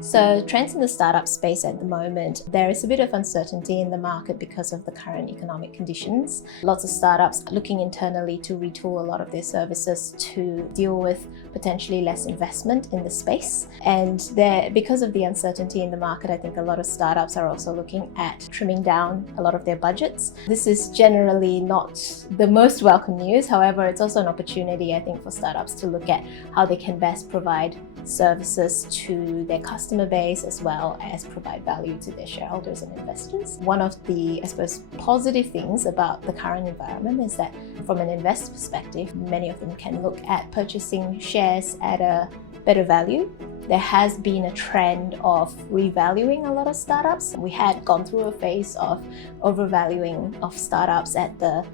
So trends in the startup space at the moment, there is a bit of uncertainty in the market because of the current economic conditions. Lots of startups are looking internally to retool a lot of their services to deal with potentially less investment in the space. And because of the uncertainty in the market, I think a lot of startups are also looking at trimming down a lot of their budgets. This is generally not the most welcome news. However, it's also an opportunity, I think, for startups to look at how they can best provide services to their customer base as well as provide value to their shareholders and investors. One of the, I suppose, positive things about the current environment is that from an investor perspective, many of them can look at purchasing shares at a better value. There has been a trend of revaluing a lot of startups. We had gone through a phase of overvaluing of startups at the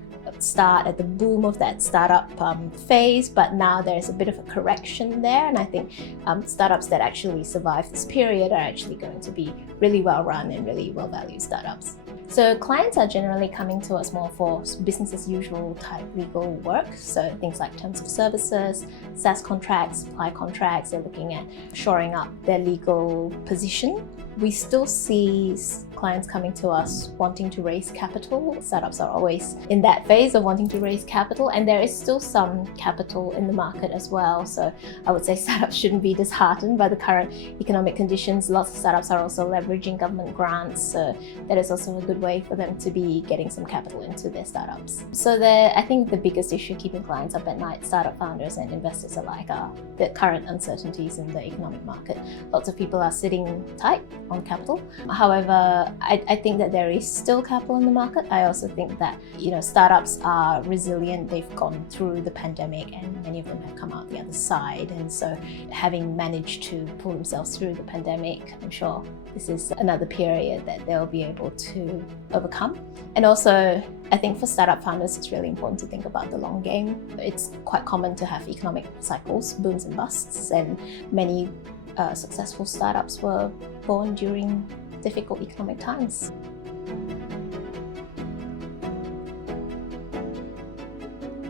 boom of that startup phase, but now there's a bit of a correction there, and I think startups that actually survive this period are actually going to be really well run and really well valued startups. So clients are generally coming to us more for business as usual type legal work. So things like terms of services, SaaS contracts, supply contracts, they're looking at shoring up their legal position. We still see clients coming to us wanting to raise capital. Startups are always in that phase of wanting to raise capital, and there is still some capital in the market as well. So I would say startups shouldn't be disheartened by the current economic conditions. Lots of startups are also leveraging government grants, so that is also a good way for them to be getting some capital into their startups. So I think the biggest issue keeping clients up at night, startup founders and investors alike, are the current uncertainties in the economic market. Lots of people are sitting tight on capital. However, I think that there is still capital in the market. I also think that startups are resilient. They've gone through the pandemic and many of them have come out the other side. And so having managed to pull themselves through the pandemic, I'm sure this is another period that they'll be able to overcome. And also, I think for startup founders, it's really important to think about the long game. It's quite common to have economic cycles, booms and busts, and many successful startups were born during difficult economic times.